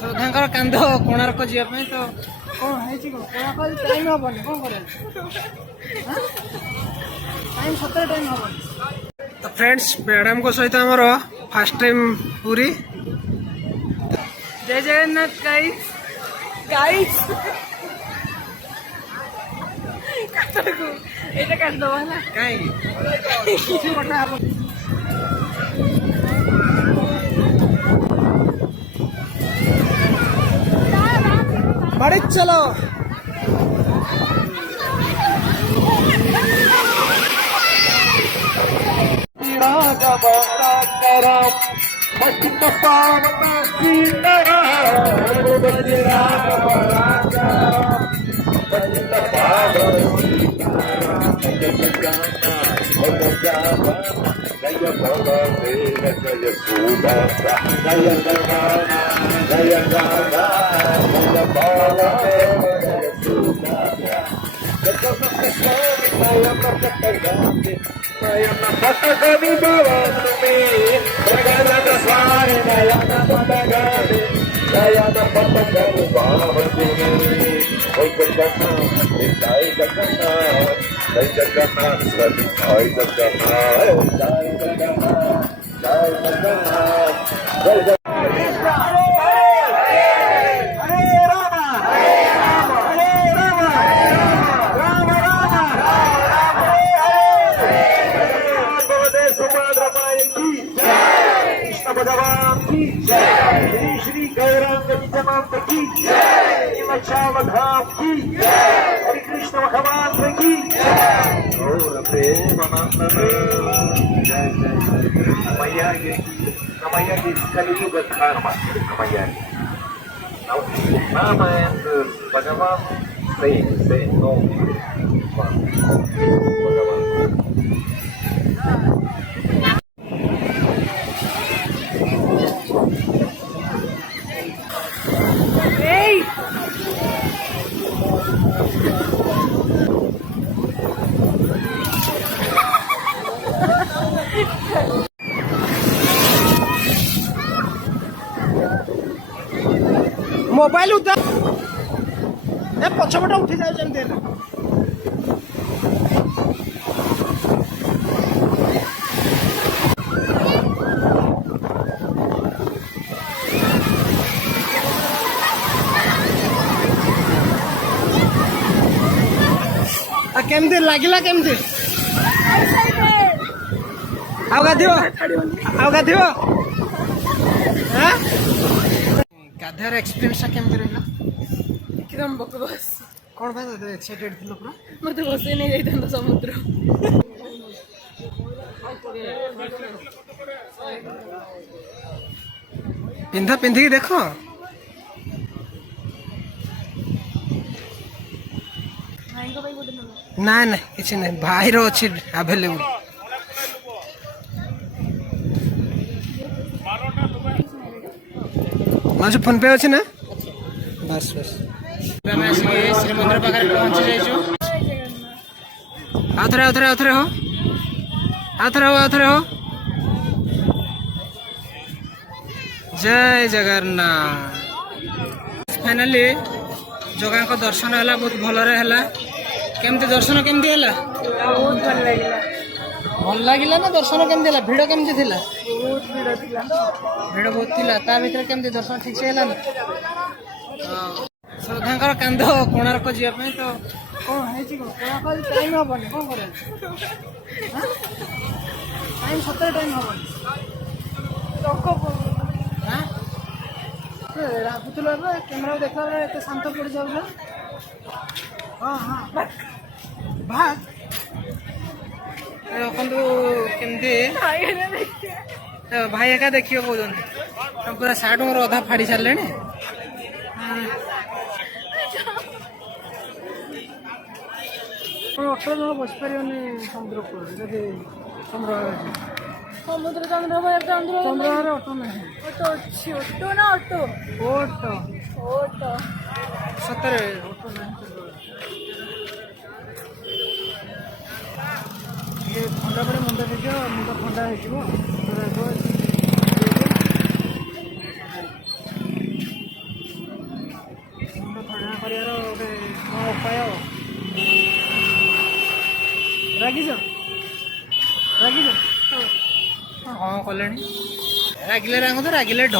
श्रद्धांकर कांध कोणार्क जावाई तो कौन है कोणार्क टाइम हेनी कौन कर टाइम सतरे टाइम हेनी। तो फ्रेंड्स मैडम को सहित आमर फास्ट टाइम पूरी। जय जगन्नाथ गाइस गाइस এটা কাট দাও না কাই কিছু কথা হবে। বাড়ি চলো श्री गौरांग जमात की धाम की हरे कृष्ण भगवान की और प्रेमानंद मैया की कलियुग मैया नाम भगवान से नो भगवान मोबाइल उठा पछपट उठी जाए केमती लगिला केमती गाधार एक्सपीरियंस केमती रहा एकदम बकवास। कौन भाई एक्साइटेड थी पूरा मत बसे नहीं जाता समुद्र पिंधा पिंधिकी देख ना ना किसी नहीं भाई रो अच्छी अवेलेबल माज फोन पे अच्छे ना बस बस श्री मंदिर पाखे पहुंची जाइए आउथरे आउथरे आउथरे हो आउथरे हो जय जगन्नाथ। फाइनाली जगह को दर्शन है बहुत भलरे है केमती दर्शन केमती है बहुत भल लगिला ना दर्शन केमती है भिड़ केमती थी बहुत भिड़ बहुत थी ता भीतर केमती दर्शन ठीक से है श्रद्धांकर कांध कोणार्क जावाई तो कौन है कोणार्क टाइम हेनी कौन कर टाइम सतरे टाइम हेनी रागुल कैमेरा देखा एत शांत पड़ जाऊ हाँ हाँ भाग देखु केमती भाई एका देखिए कौन पूरा साइड मोर अधा फाड़ी सारे अटो जमा बस पारे समुद्र कूल समुद्र चंद्रभागा ऑटो नहीं ऑटो अच्छी ऑटो ना ऑटो ऑटो ऑटो सतरे ऑटो नहीं ये ठंडा पड़े मुंड देखिए मुंड ठंडा हो କରିବାର ଗୋଟେ ନୂଆ ଉପାୟ। ରାଗିଛ ରାଗିଛ? ହଁ କଲେଣି। ରାଗିଲେ ରାଗନ୍ତୁ, ରାଗିଲେ ଢ।